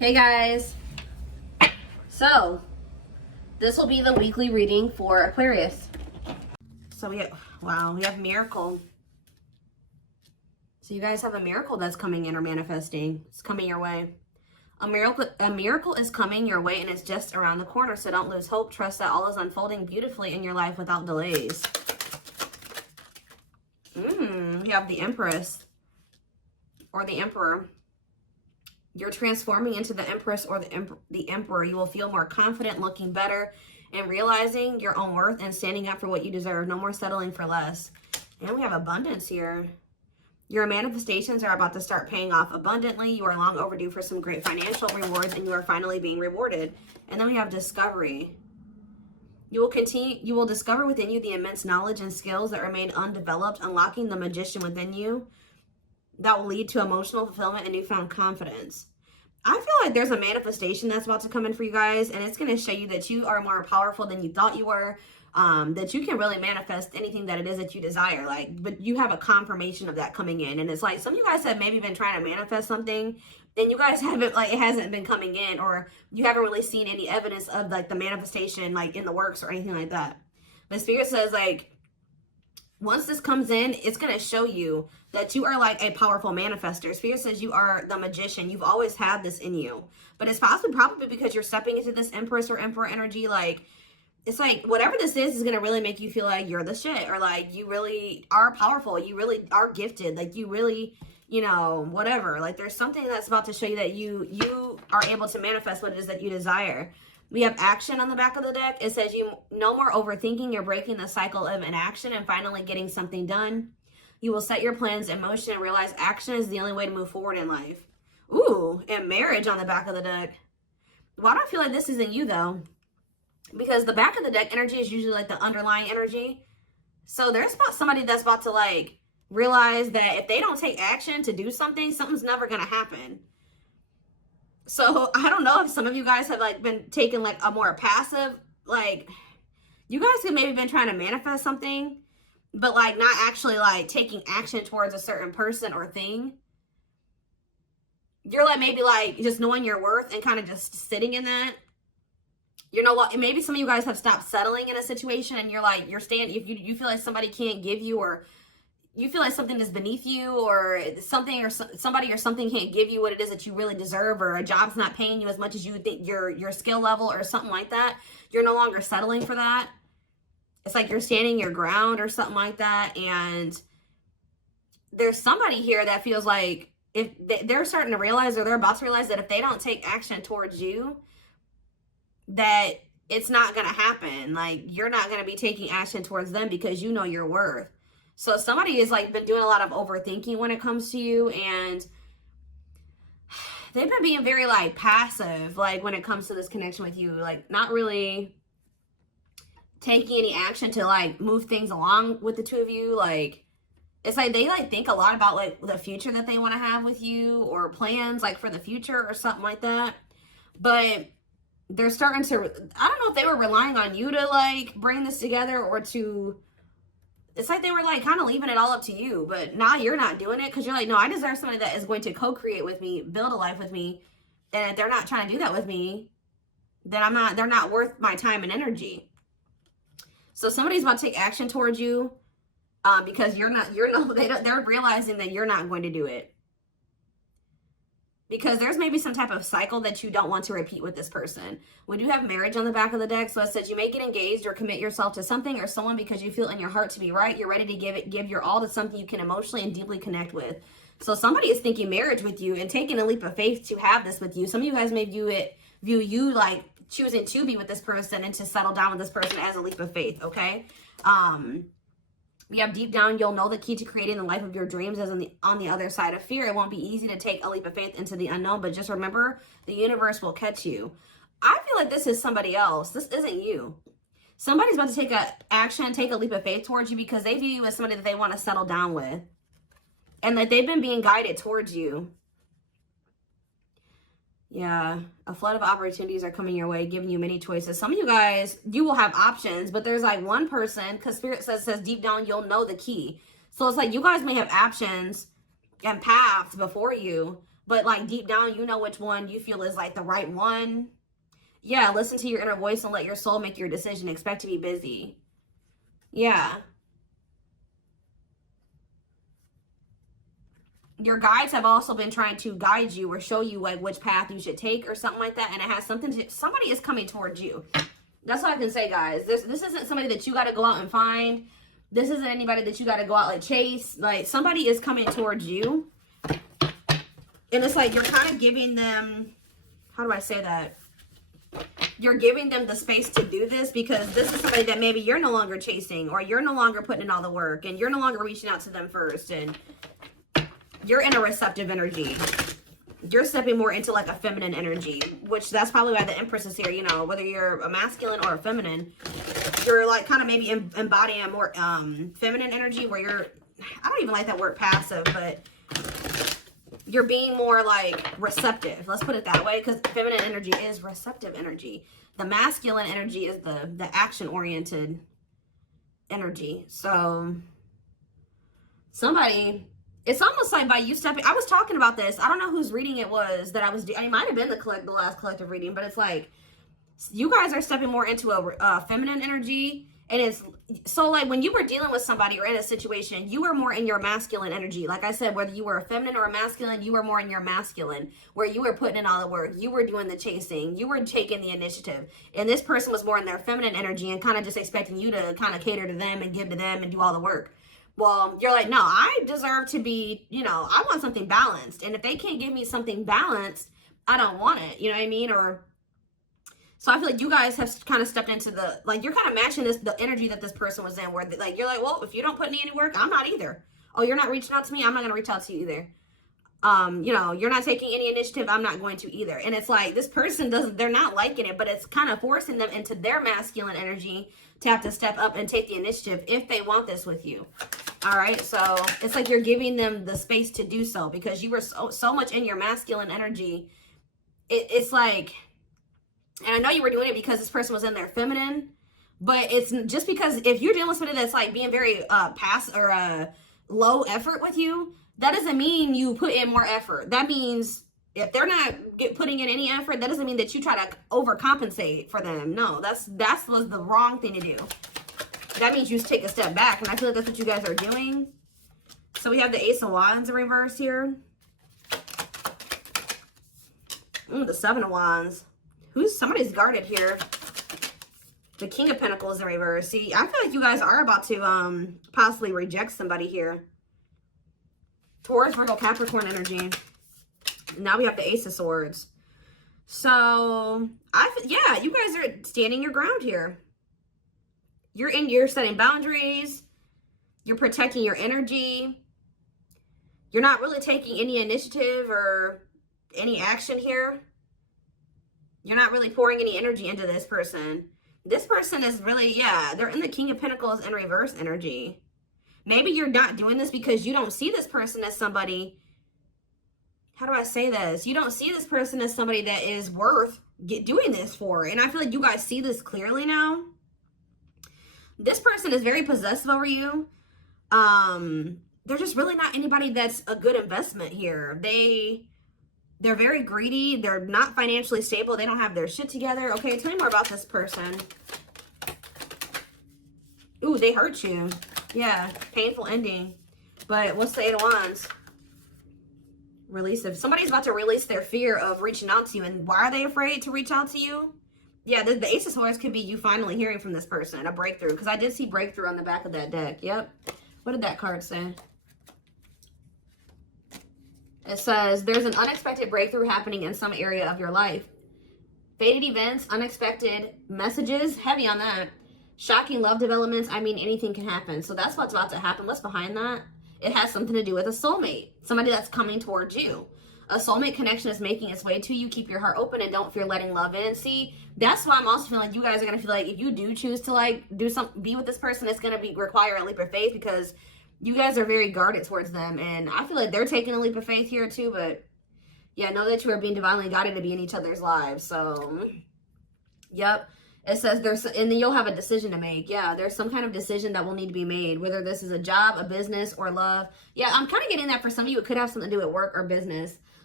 Hey guys, so this will be the weekly reading for Aquarius. So we have miracle. So you guys have a miracle that's coming in or manifesting. It's coming your way. A miracle is coming your way, and it's just around the corner. So don't lose hope. Trust that all is unfolding beautifully in your life without delays. You have the Empress or the Emperor. You're transforming into the Empress or the Emperor. You will feel more confident, looking better, and realizing your own worth and standing up for what you deserve. No more settling for less. And we have abundance here. Your manifestations are about to start paying off abundantly. You are long overdue for some great financial rewards, and you are finally being rewarded. And then we have discovery. You will discover within you the immense knowledge and skills that remain undeveloped, unlocking the magician within you that will lead to emotional fulfillment and newfound confidence. I feel like there's a manifestation that's about to come in for you guys, and it's going to show you that you are more powerful than you thought you were, that you can really manifest anything that it is that you desire. But you have a confirmation of that coming in, and it's like some of you guys have maybe been trying to manifest something, and you guys haven't, it hasn't been coming in, or you haven't really seen any evidence of the manifestation in the works or anything like that. But Spirit says once this comes in, it's going to show you that you are a powerful manifester. Spirit says you are the magician. You've always had this in you. But it's probably because you're stepping into this Empress or Emperor energy. It's whatever this is going to really make you feel like you're the shit. Or you really are powerful. You really are gifted. You really, whatever. There's something that's about to show you that you are able to manifest what it is that you desire. We have action on the back of the deck. It says no more overthinking. You're breaking the cycle of inaction and finally getting something done. You will set your plans in motion and realize action is the only way to move forward in life. Ooh, and marriage on the back of the deck. Why do I feel like this isn't you though? Because the back of the deck energy is usually the underlying energy. So there's somebody that's about to realize that if they don't take action to do something, something's never going to happen. So I don't know if some of you guys have been taking a more passive, you guys have maybe been trying to manifest something, but not actually taking action towards a certain person or thing. You're maybe just knowing your worth and kind of just sitting in that. Maybe some of you guys have stopped settling in a situation, and you're staying, if you feel like somebody can't give you, or you feel like something is beneath you, or something or somebody or something can't give you what it is that you really deserve, or a job's not paying you as much as you think your skill level or something like that. You're no longer settling for that. It's you're standing your ground or something like that. And there's somebody here that feels like if they're starting to realize, or they're about to realize, that if they don't take action towards you, that it's not going to happen. You're not going to be taking action towards them because you know your worth. So somebody has been doing a lot of overthinking when it comes to you, and they've been being very passive when it comes to this connection with you, not really taking any action to move things along with the two of you. It's they think a lot about the future that they want to have with you, or plans for the future or something like that. But they're starting to, I don't know if they were relying on you to bring this together, or to, it's they were kind of leaving it all up to you. But now you're not doing it because you're no, I deserve somebody that is going to co-create with me, build a life with me. And if they're not trying to do that with me, then they're not worth my time and energy. So somebody's about to take action towards you because they're realizing that you're not going to do it. Because there's maybe some type of cycle that you don't want to repeat with this person. We do have marriage on the back of the deck. So it says you may get engaged or commit yourself to something or someone because you feel in your heart to be right. You're ready to give your all to something you can emotionally and deeply connect with. So somebody is thinking marriage with you and taking a leap of faith to have this with you. Some of you guys may view you choosing to be with this person and to settle down with this person as a leap of faith, okay? We have deep down, you'll know the key to creating the life of your dreams is on the other side of fear. It won't be easy to take a leap of faith into the unknown, but just remember, the universe will catch you. I feel like this is somebody else. This isn't you. Somebody's about to take a leap of faith towards you because they view you as somebody that they want to settle down with. And that they've been being guided towards you. Yeah, a flood of opportunities are coming your way, giving you many choices. Some of you guys, you will have options, but there's one person, because Spirit says deep down, you'll know the key. So it's you guys may have options and paths before you, but like deep down, you know which one you feel is like the right one. Yeah, listen to your inner voice and let your soul make your decision. Expect to be busy. Yeah. Your guides have also been trying to guide you or show you like which path you should take or something like that. And it has something to, somebody is coming towards you. That's all I can say, guys. This isn't somebody that you got to go out and find. This isn't anybody that you got to go out like chase. Like, somebody is coming towards you. And it's like you're kind of giving them, how do I say that? You're giving them the space to do this because this is somebody that maybe you're no longer chasing, or you're no longer putting in all the work, and you're no longer reaching out to them first, and you're in a receptive energy. You're stepping more into like a feminine energy, which that's probably why the Empress is here. You know, whether you're a masculine or a feminine, you're like kind of maybe embodying a more feminine energy where you're, I don't even like that word passive, but you're being more like receptive. Let's put it that way, because feminine energy is receptive energy. The masculine energy is the action-oriented energy. So somebody, it's almost like by you stepping, I was talking about this. I don't know whose reading it was that I was doing. It might have been the last collective reading, but it's like you guys are stepping more into a feminine energy. And it's so like when you were dealing with somebody or in a situation, you were more in your masculine energy. Like I said, whether you were a feminine or a masculine, you were more in your masculine, where you were putting in all the work. You were doing the chasing. You were taking the initiative. And this person was more in their feminine energy and kind of just expecting you to kind of cater to them and give to them and do all the work. Well, you're like, no, I deserve to be, you know, I want something balanced. And if they can't give me something balanced, I don't want it. You know what I mean? Or so I feel like you guys have kind of stepped into the, like, you're kind of matching the energy that this person was in, where like, you're like, well, if you don't put in any work, I'm not either. Oh, you're not reaching out to me, I'm not going to reach out to you either. You know, you're not taking any initiative, I'm not going to either. And it's like, this person they're not liking it, but it's kind of forcing them into their masculine energy to have to step up and take the initiative if they want this with you. All right. So it's like you're giving them the space to do so because you were so much in your masculine energy. It's like, and I know you were doing it because this person was in their feminine, but it's just because if you're dealing with somebody that's like being very low effort with you, that doesn't mean you put in more effort. That means if they're not putting in any effort, that doesn't mean that you try to overcompensate for them. No, that was the wrong thing to do. That means you just take a step back, and I feel like that's what you guys are doing. So we have the Ace of Wands in reverse here. The Seven of Wands. Somebody's guarded here. The King of Pentacles in reverse. See, I feel like you guys are about to possibly reject somebody here. Taurus, Virgo, Capricorn energy. Now we have the Ace of Swords. So, yeah, you guys are standing your ground here. You're setting boundaries. You're protecting your energy. You're not really taking any initiative or any action here. You're not really pouring any energy into this person. This person is really, yeah, they're in the King of Pentacles in reverse energy. Maybe you're not doing this because you don't see this person as somebody, how do I say this? You don't see this person as somebody that is worth doing this for. And I feel like you guys see this clearly now. This person is very possessive over you. They're just really not anybody that's a good investment here. They're very greedy. They're not financially stable. They don't have their shit together. Okay, tell me more about this person. Ooh, they hurt you. Yeah, painful ending. But what's the Eight of Wands? Release of, somebody's about to release their fear of reaching out to you. And why are they afraid to reach out to you? Yeah, the Ace of Swords could be you finally hearing from this person, a breakthrough. Because I did see breakthrough on the back of that deck. Yep. What did that card say? It says, there's an unexpected breakthrough happening in some area of your life. Fated events, unexpected messages, heavy on that. Shocking love developments, I mean, anything can happen. So that's what's about to happen. What's behind that? It has something to do with a soulmate. Somebody that's coming towards you. A soulmate connection is making its way to you. Keep your heart open and don't fear letting love in. See, that's why I'm also feeling like you guys are going to feel like if you do choose to like be with this person, it's going to require a leap of faith because you guys are very guarded towards them. And I feel like they're taking a leap of faith here too. But yeah, know that you are being divinely guided to be in each other's lives. So, yep. It says and then you'll have a decision to make. Yeah, there's some kind of decision that will need to be made, whether this is a job, a business, or love. Yeah, I'm kind of getting that for some of you. It could have something to do with work or business.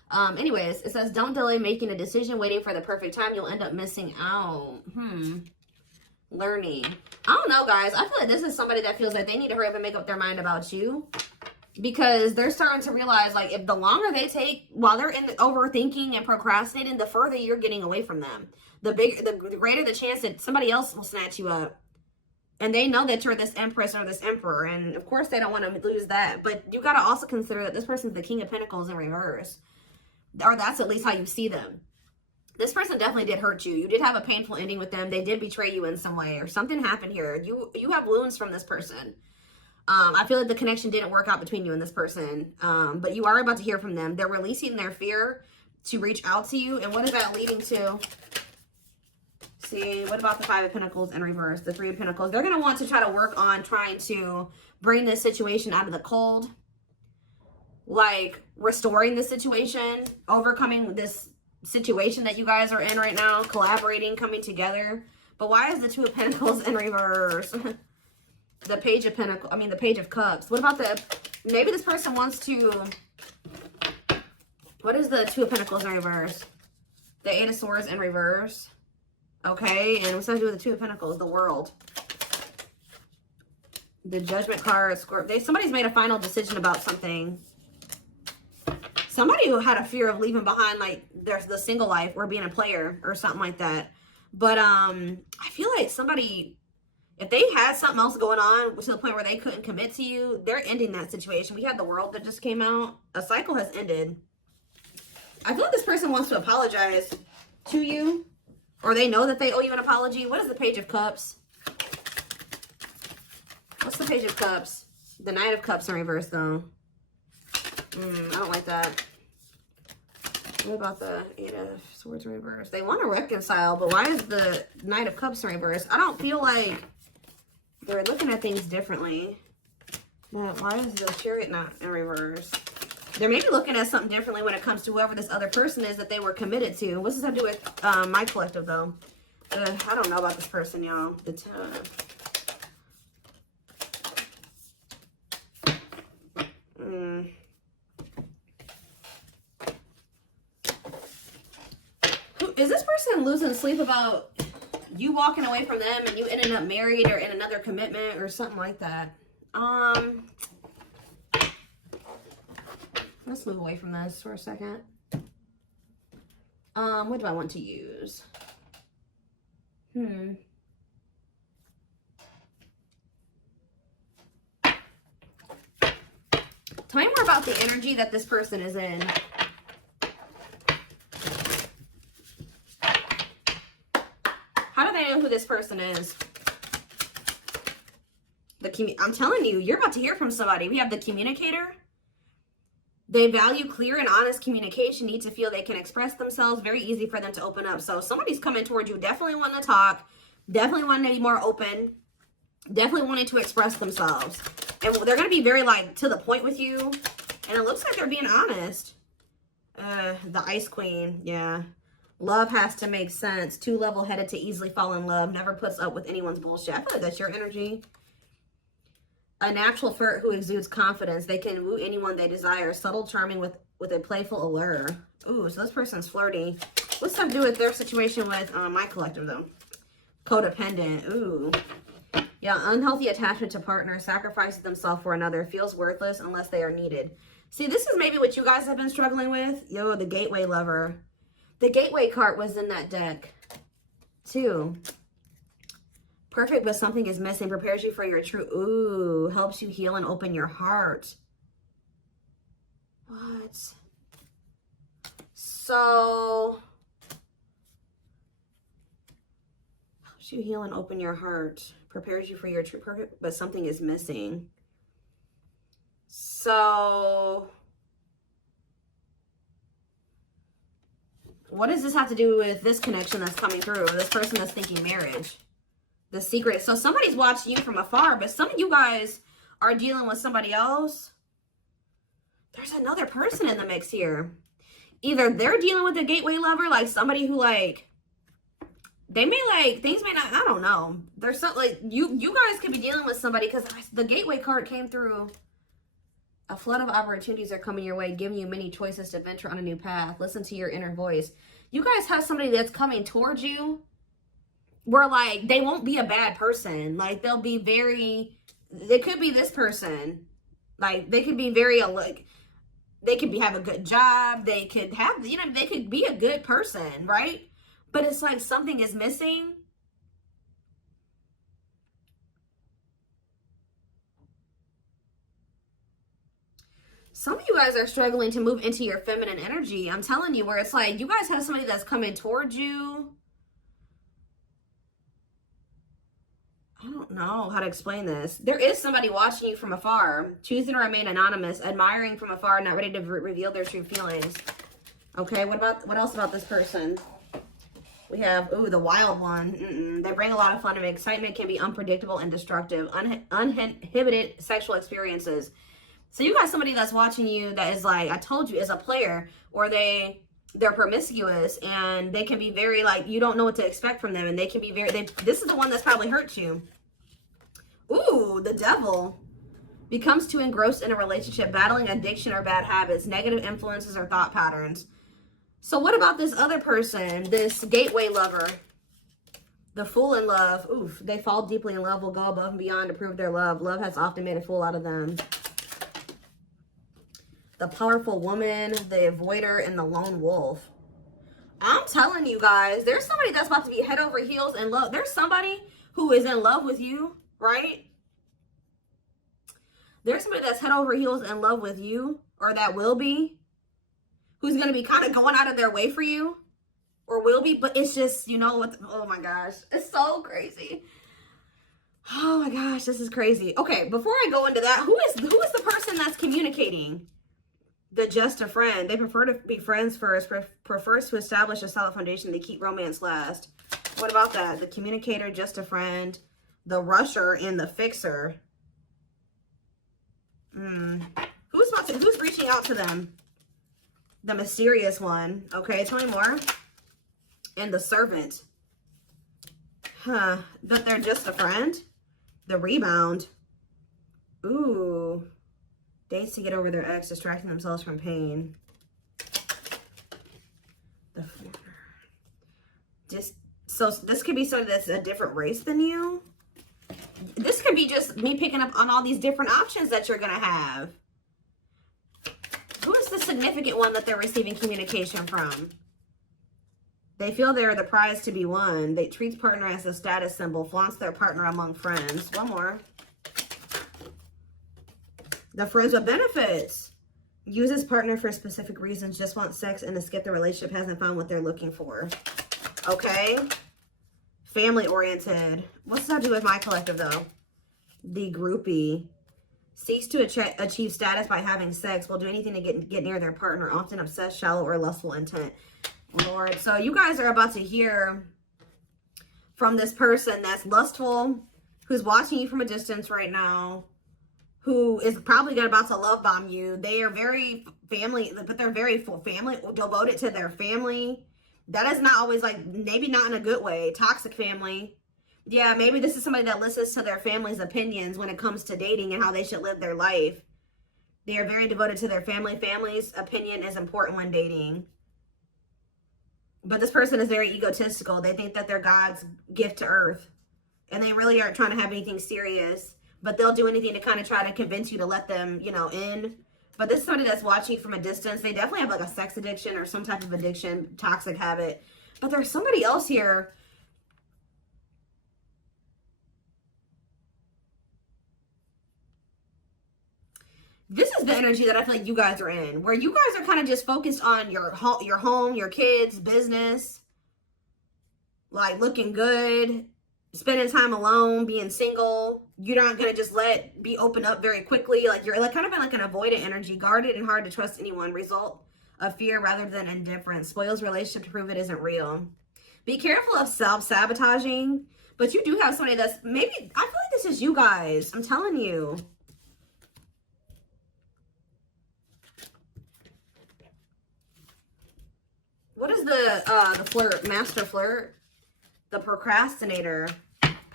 Anyways, it says, don't delay making a decision, waiting for the perfect time. You'll end up missing out. Learning. I don't know, guys. I feel like this is somebody that feels like they need to hurry up and make up their mind about you. Because they're starting to realize, like, if the longer they take while they're in the overthinking and procrastinating, the further you're getting away from them. The greater the chance that somebody else will snatch you up. And they know that you're this empress or this emperor. And, of course, they don't want to lose that. But you got to also consider that this person's the King of Pentacles in reverse. Or that's at least how you see them. This person definitely did hurt you. You did have a painful ending with them. They did betray you in some way. Or something happened here. You have wounds from this person. I feel like the connection didn't work out between you and this person. But you are about to hear from them. They're releasing their fear to reach out to you. And what is that leading to? See, what about the Five of Pentacles in reverse? The Three of Pentacles. They're going to want to try to work on trying to bring this situation out of the cold. Like, restoring the situation. Overcoming this situation that you guys are in right now. Collaborating, coming together. But why is the Two of Pentacles in reverse? The Page of Pentacles. I mean, the Page of Cups. What about the... Maybe this person wants to... What is the Two of Pentacles in reverse? The Eight of Swords in reverse. Okay, and what's that to do with the Two of Pentacles? The World. The Judgment card. Somebody's made a final decision about something. Somebody who had a fear of leaving behind, like, the single life or being a player or something like that. But I feel like somebody, if they had something else going on to the point where they couldn't commit to you, they're ending that situation. We had the World that just came out. A cycle has ended. I feel like this person wants to apologize to you. Or they know that they owe you an apology. What is the Page of Cups? What's the Page of Cups? The Knight of Cups in reverse, though. I don't like that. What about the Eight of Swords in reverse? They want to reconcile, but why is the Knight of Cups in reverse? I don't feel like they're looking at things differently. But why is the Chariot not in reverse? They're maybe looking at something differently when it comes to whoever this other person is that they were committed to. What's this have to do with my collective, though? I don't know about this person, y'all. Is this person losing sleep about you walking away from them and you ending up married or in another commitment or something like that? Let's move away from this for a second. What do I want to use? Tell me more about the energy that this person is in. How do they know who this person is? I'm telling you, you're about to hear from somebody. We have the Communicator. They value clear and honest communication, need to feel they can express themselves. Very easy for them to open up. So somebody's coming towards you, definitely wanting to talk, definitely wanting to be more open, definitely wanting to express themselves. And they're going to be very, like, to the point with you. And it looks like they're being honest. The Ice Queen, yeah. Love has to make sense. Too level-headed to easily fall in love. Never puts up with anyone's bullshit. I feel like that's your energy. A natural flirt who exudes confidence. They can woo anyone they desire. Subtle, charming with a playful allure. Ooh, so this person's flirty. What's that to do with their situation with my collective, though? Codependent. Ooh. Yeah, unhealthy attachment to partner. Sacrifices themselves for another. Feels worthless unless they are needed. See, this is maybe what you guys have been struggling with. Yo, the Gateway Lover. The Gateway card was in that deck, too. Perfect, but something is missing. Prepares you for your true... Ooh, helps you heal and open your heart. What? So... helps you heal and open your heart. Prepares you for your true... Perfect, but something is missing. So... what does this have to do with this connection that's coming through? This person that's thinking marriage? The secret. So somebody's watching you from afar, but some of you guys are dealing with somebody else. There's another person in the mix here. Either they're dealing with a Gateway Lover, like somebody who, like, they may, like, things may not, I don't know. There's something, like, you guys could be dealing with somebody, because the Gateway card came through A flood of opportunities are coming your way, giving you many choices to venture on a new path. Listen to your inner voice. You guys have somebody that's coming towards you where, like, they won't be a bad person. Like, they'll be very, they could be this person. Like, they could be very, like, they could have a good job. They could have, you know, they could be a good person, right? But it's like something is missing. Some of you guys are struggling to move into your feminine energy. I'm telling you, where it's like you guys have somebody that's coming towards you. I don't know how to explain this. There is somebody watching you from afar, choosing to remain anonymous, admiring from afar, not ready to reveal their true feelings. Okay, what else about this person? We have, ooh, the wild one. They bring a lot of fun and excitement, can be unpredictable and destructive. Uninhibited sexual experiences. So you got somebody that's watching you that is like, I told you, is a player, or they're promiscuous, and they can be very, like, you don't know what to expect from them, and they can be very, this is the one that's probably hurt you. Ooh, the devil. Becomes too engrossed in a relationship, battling addiction or bad habits, negative influences or thought patterns. So what about this other person, this gateway lover? The fool in love. Oof, they fall deeply in love, will go above and beyond to prove their love. Love has often made a fool out of them. The powerful woman, the avoider, and the lone wolf. I'm telling you guys, there's somebody that's about to be head over heels in love. There's somebody who is in love with you, right? There's somebody that's head over heels in love with you, or that will be, who's going to be kind of going out of their way for you, or will be, but it's just, you know what, oh my gosh, it's so crazy. Oh my gosh, this is crazy. Okay, before I go into that, who is the person that's communicating? The just a friend. They prefer to be friends first, prefers to establish a solid foundation. They keep romance last. What about that? The communicator, just a friend, the rusher, and the fixer. Who's reaching out to them? The mysterious one. Okay, tell me more. And the servant. Huh. But they're just a friend? The rebound. Ooh. Dates to get over their ex, distracting themselves from pain. So this could be somebody that's a different race than you. This could be just me picking up on all these different options that you're going to have. Who is the significant one that they're receiving communication from? They feel they're the prize to be won. They treat partner as a status symbol, flaunts their partner among friends. One more. The friends with benefits. Uses partner for specific reasons, just wants sex and to skip the relationship, hasn't found what they're looking for. Okay. Family oriented. What's that do with my collective though? The groupie. Seeks to achieve status by having sex. Will do anything to get near their partner. Often obsessed, shallow, or lustful intent. Lord. So you guys are about to hear from this person that's lustful, who's watching you from a distance right now, who is probably about to love bomb you. They are very family, but they're very family, devoted to their family. That is not always, like, maybe not in a good way. Toxic family. Yeah, maybe this is somebody that listens to their family's opinions when it comes to dating and how they should live their life. They are very devoted to their family. Family's opinion is important when dating. But this person is very egotistical. They think that they're God's gift to earth. And they really aren't trying to have anything serious. But they'll do anything to kind of try to convince you to let them, you know, in. But this is somebody that's watching you from a distance. They definitely have like a sex addiction or some type of addiction, toxic habit. But there's somebody else here. This is the energy that I feel like you guys are in, where you guys are kind of just focused on your home, your kids, business, like looking good, spending time alone, being single. You're not going to just be open up very quickly. Like you're like kind of in like an avoidant energy, guarded and hard to trust anyone. Result of fear rather than indifference. Spoils relationship to prove it isn't real. Be careful of self-sabotaging, but you do have somebody that's maybe, I feel like this is you guys. I'm telling you. What is the flirt, master flirt? The procrastinator.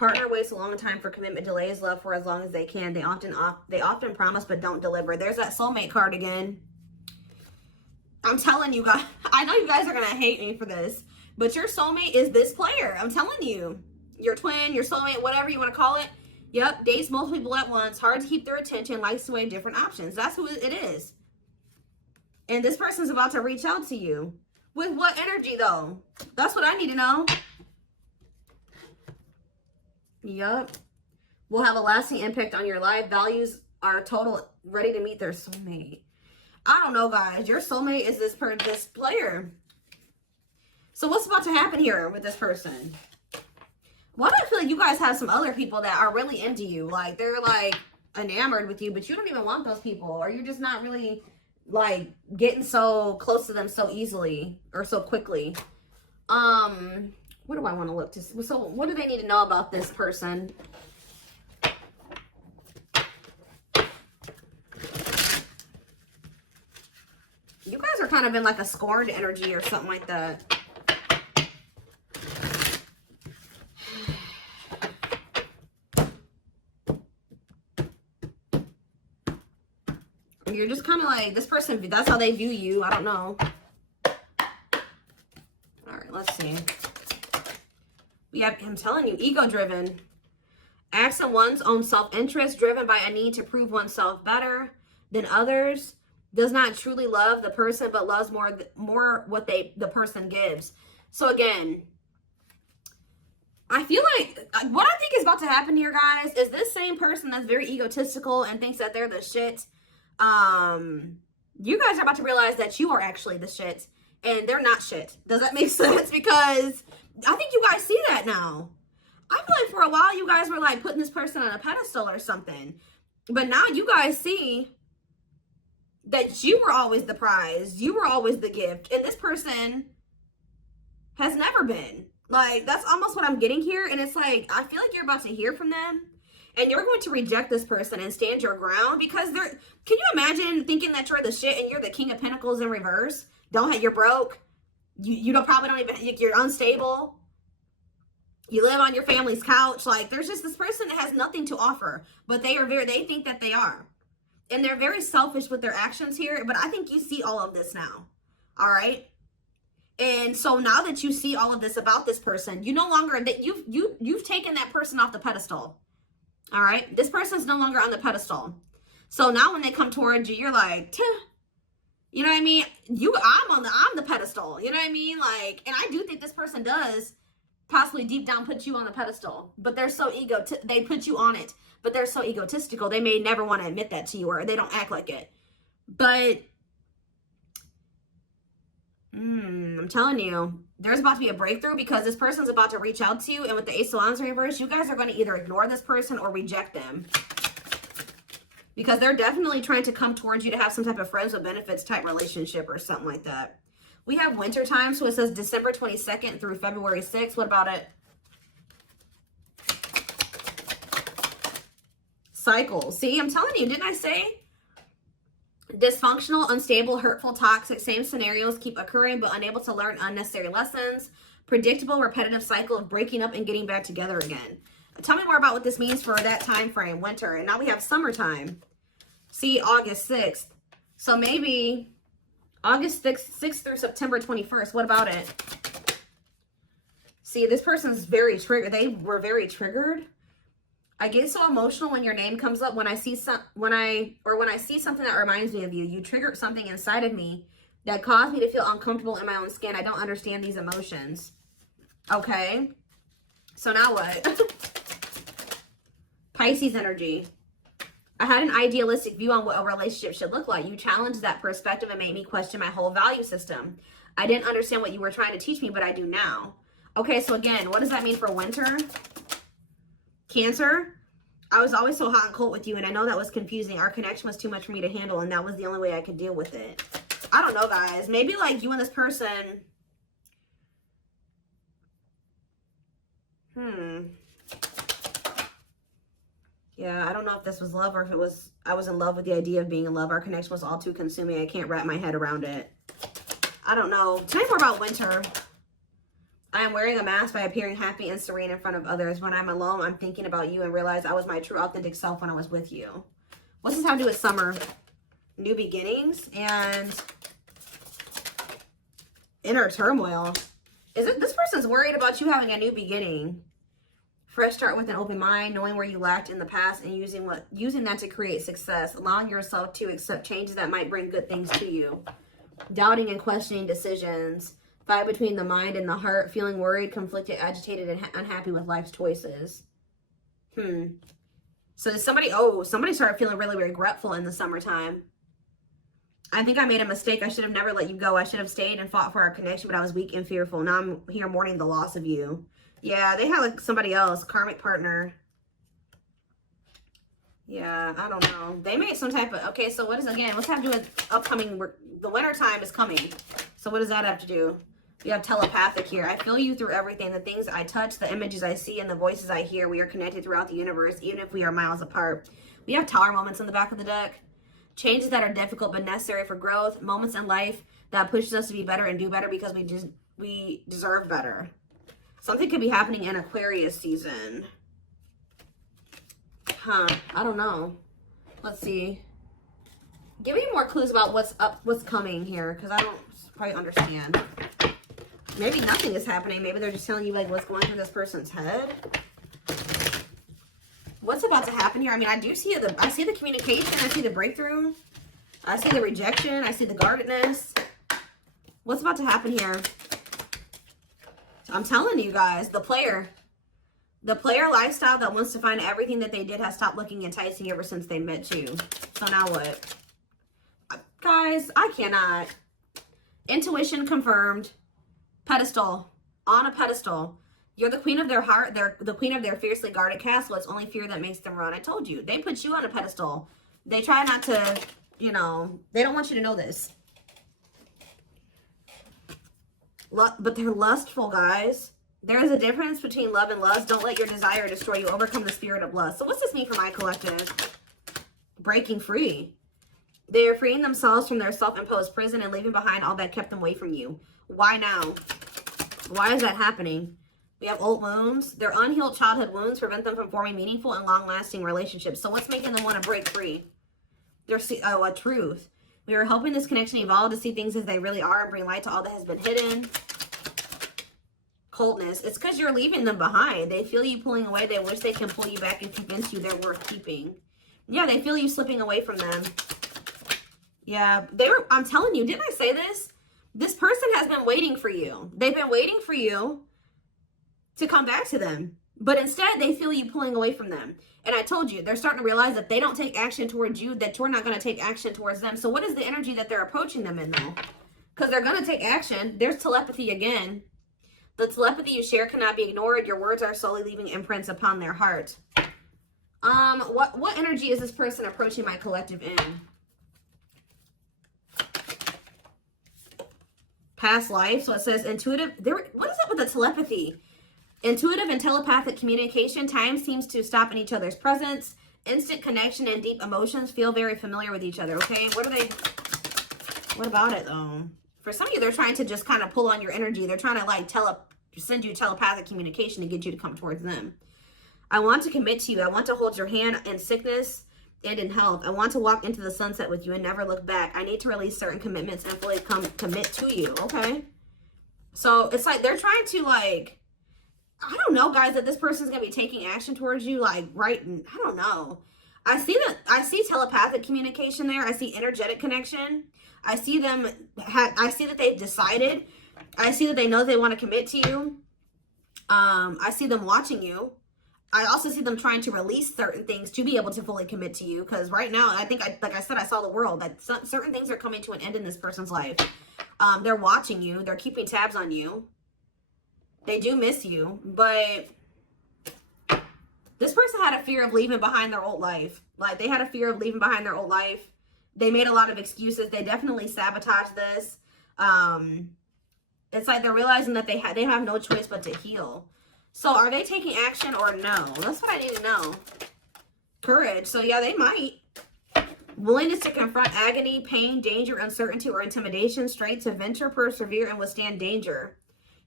Partner waits a long time for commitment, delays love for as long as they can. They often promise but don't deliver. There's that soulmate card again. I'm telling you guys, I know you guys are going to hate me for this, but your soulmate is this player. I'm telling you. Your twin, your soulmate, whatever you want to call it. Yep, dates multiple people at once, hard to keep their attention, likes to weigh different options. That's who it is. And this person's about to reach out to you. With what energy, though? That's what I need to know. Yep. Will have a lasting impact on your life. Values are total, ready to meet their soulmate. I don't know, guys. Your soulmate is this player. So what's about to happen here with this person? Why do I feel like you guys have some other people that are really into you? Like, they're, like, enamored with you, but you don't even want those people. Or you're just not really, like, getting so close to them so easily or so quickly. What do I want to look to? So, what do they need to know about this person? You guys are kind of in, like, a scorned energy or something like that. You're just kind of like, this person, that's how they view you. I don't know. All right, let's see. We have, I'm telling you, ego-driven. Acts on one's own self-interest, driven by a need to prove oneself better than others. Does not truly love the person, but loves more what the person gives. So again, I feel like what I think is about to happen here, guys, is this same person that's very egotistical and thinks that they're the shit. You guys are about to realize that you are actually the shit and they're not shit. Does that make sense? Because I think you guys see that now. I feel like for a while you guys were like putting this person on a pedestal or something, but now you guys see that you were always the prize. You were always the gift, and this person has never been. Like, that's almost what I'm getting here. And it's like, I feel like you're about to hear from them. And you're going to reject this person and stand your ground because they're, can you imagine thinking that you're the shit and you're the King of Pentacles in reverse? You're broke. You probably don't even, you're unstable. You live on your family's couch. Like, there's just this person that has nothing to offer, but they think that they are. And they're very selfish with their actions here, but I think you see all of this now. All right. And so now that you see all of this about this person, you no longer, that you've taken that person off the pedestal. All right, this person's no longer on the pedestal. So now when they come towards you, you're like, you know what I mean? I'm the pedestal. You know what I mean? Like, and I do think this person does possibly deep down put you on the pedestal, but they're so they put you on it, but they're so egotistical. They may never want to admit that to you, or they don't act like it. But I'm telling you, there's about to be a breakthrough because this person's about to reach out to you. And with the Ace of Wands in reverse, you guys are going to either ignore this person or reject them. Because they're definitely trying to come towards you to have some type of friends with benefits type relationship or something like that. We have winter time, so it says December 22nd through February 6th. What about it? Cycle. See, I'm telling you, didn't I say? Dysfunctional, unstable, hurtful, toxic, same scenarios keep occurring but unable to learn unnecessary lessons. Predictable, repetitive cycle of breaking up and getting back together again. Tell me more about what this means for that time frame, winter. And now we have summertime. See, August 6th. So maybe August 6th through September 21st. What about it? See, this person's very triggered. They were very triggered. I get so emotional when your name comes up. When I see something that reminds me of you. You triggered something inside of me that caused me to feel uncomfortable in my own skin. I don't understand these emotions. Okay. So now what? Pisces energy. I had an idealistic view on what a relationship should look like. You challenged that perspective and made me question my whole value system. I didn't understand what you were trying to teach me, but I do now. Okay, so again, what does that mean for winter? Cancer, I was always so hot and cold with you, and I know that was confusing. Our connection was too much for me to handle, and that was the only way I could deal with it. I don't know, guys. Maybe, like, you and this person... Yeah, I don't know if this was love or if it was... I was in love with the idea of being in love. Our connection was all too consuming. I can't wrap my head around it. I don't know. Tell me more about winter. I am wearing a mask by appearing happy and serene in front of others. When I'm alone, I'm thinking about you and realize I was my true authentic self when I was with you. What's this have to do with summer? New beginnings and inner turmoil. Is it this person's worried about you having a new beginning? Fresh start with an open mind, knowing where you lacked in the past and using that to create success. Allowing yourself to accept changes that might bring good things to you. Doubting and questioning decisions. Fight between the mind and the heart, feeling worried, conflicted, agitated, and unhappy with life's choices. So somebody started feeling really regretful in the summertime. I think I made a mistake. I should have never let you go. I should have stayed and fought for our connection, but I was weak and fearful. Now I'm here mourning the loss of you. Yeah, they had like somebody else, karmic partner. Yeah, I don't know. They made some type of, okay, so what is, again, what's have to do with upcoming, the winter time is coming. So what does that have to do? You have telepathic here. I feel you through everything. The things I touch, the images I see, and the voices I hear. We are connected throughout the universe, even if we are miles apart. We have tower moments in the back of the deck. Changes that are difficult but necessary for growth. Moments in life that pushes us to be better and do better because we deserve better. Something could be happening in Aquarius season. I don't know. Let's see. Give me more clues about what's coming here, because I don't quite understand. Maybe nothing is happening. Maybe they're just telling you like what's going through this person's head. What's about to happen here? I mean, I see the communication. I see the breakthrough. I see the rejection. I see the guardedness. What's about to happen here? I'm telling you guys, the player lifestyle that wants to find everything that they did has stopped looking enticing ever since they met you. So now what? Guys, I cannot. Intuition confirmed. Pedestal. On a pedestal. You're the queen of their heart. They're the queen of their fiercely guarded castle. It's only fear that makes them run. I told you. They put you on a pedestal. They try not to, you know, they don't want you to know this. But they're lustful, guys. There is a difference between love and lust. Don't let your desire destroy you. Overcome the spirit of lust. So what's this mean for my collective? Breaking free. They are freeing themselves from their self-imposed prison and leaving behind all that kept them away from you. Why now? Why is that happening? We have old wounds. Their unhealed childhood wounds prevent them from forming meaningful and long-lasting relationships. So what's making them want to break free? A truth. We are helping this connection evolve to see things as they really are and bring light to all that has been hidden. Coldness. It's because you're leaving them behind. They feel you pulling away. They wish they can pull you back and convince you they're worth keeping. Yeah, they feel you slipping away from them. Yeah, I'm telling you, didn't I say this? This person has been waiting for you. They've been waiting for you to come back to them. But instead, they feel you pulling away from them. And I told you, they're starting to realize that they don't take action towards you, that you're not going to take action towards them. So what is the energy that they're approaching them in, though? Because they're going to take action. There's telepathy again. The telepathy you share cannot be ignored. Your words are slowly leaving imprints upon their heart. What energy is this person approaching my collective in? Past life. So it says intuitive. What is up with the telepathy? Intuitive and telepathic communication. Time seems to stop in each other's presence. Instant connection and deep emotions. Feel very familiar with each other. Okay. What about it though? For some of you, they're trying to just kind of pull on your energy. They're trying to like send you telepathic communication to get you to come towards them. I want to commit to you. I want to hold your hand in sickness and in health. I want to walk into the sunset with you and never look back. I need to release certain commitments and fully commit to you. Okay. So it's like they're trying to like, I don't know, guys, that this person's going to be taking action towards you. Like, right. I don't know. I see telepathic communication there. I see energetic connection. I see them. I see that they've decided. I see that they know they want to commit to you. I see them watching you. I also see them trying to release certain things to be able to fully commit to you. Because right now, I think, like I said, I saw the world. That certain things are coming to an end in this person's life. They're watching you. They're keeping tabs on you. They do miss you. But this person had a fear of leaving behind their old life. Like, they had a fear of leaving behind their old life. They made a lot of excuses. They definitely sabotaged this. It's like they're realizing that they have no choice but to heal. So are they taking action or no? That's what I need to know. Courage. So yeah, they might. Willingness to confront agony, pain, danger, uncertainty, or intimidation. Strength to venture, persevere, and withstand danger.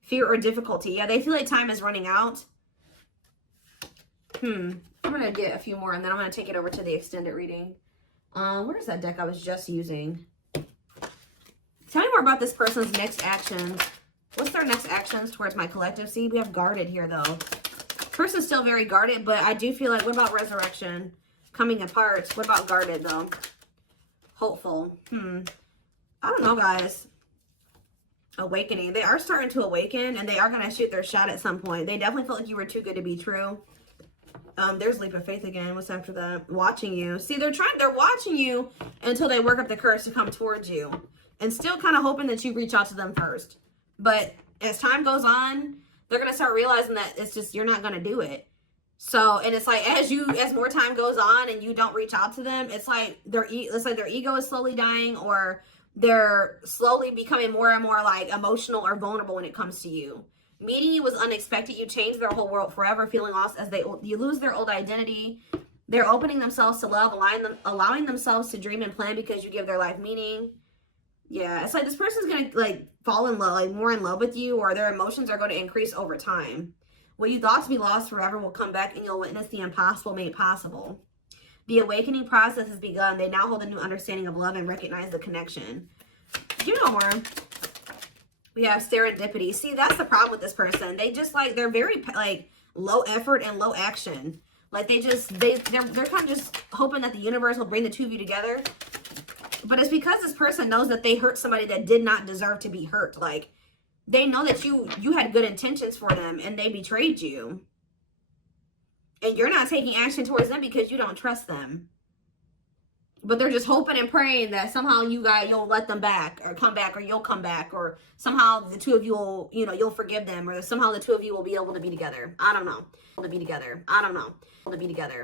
fear or difficulty. Yeah, they feel like time is running out. I'm going to get a few more, and then I'm going to take it over to the extended reading. Where's that deck I was just using? Tell me more about this person's next actions. What's their next actions towards my collective? See, we have guarded here, though. Person's still very guarded, but I do feel like, what about resurrection? Coming apart. What about guarded, though? Hopeful. I don't know, guys. Awakening. They are starting to awaken, and they are going to shoot their shot at some point. They definitely felt like you were too good to be true. There's leap of faith again. What's after that? Watching you. See, they're watching you until they work up the courage to come towards you. And still kind of hoping that you reach out to them first. But as time goes on, they're going to start realizing that it's just, you're not going to do it. So, and it's like, as more time goes on and you don't reach out to them, it's like their ego is slowly dying, or they're slowly becoming more and more like emotional or vulnerable when it comes to you. Meeting you was unexpected. You changed their whole world forever, feeling lost as you lose their old identity. They're opening themselves to love, allowing themselves to dream and plan because you give their life meaning. Yeah, it's like this person's going to like fall in love, like more in love with you, or their emotions are going to increase over time. What you thought to be lost forever will come back, and you'll witness the impossible made possible. The awakening process has begun. They now hold a new understanding of love and recognize the connection. You know more. We have serendipity. See, that's the problem with this person. They just like, they're very like low effort and low action. Like they're kind of just hoping that the universe will bring the two of you together. But it's because this person knows that they hurt somebody that did not deserve to be hurt. Like, they know that you had good intentions for them, and they betrayed you. And you're not taking action towards them because you don't trust them. But they're just hoping and praying that somehow you'll let them back, or come back, or you'll come back, or somehow the two of you will, you'll forgive them, or somehow the two of you will be able to be together. I don't know. To be together. I don't know. To be together.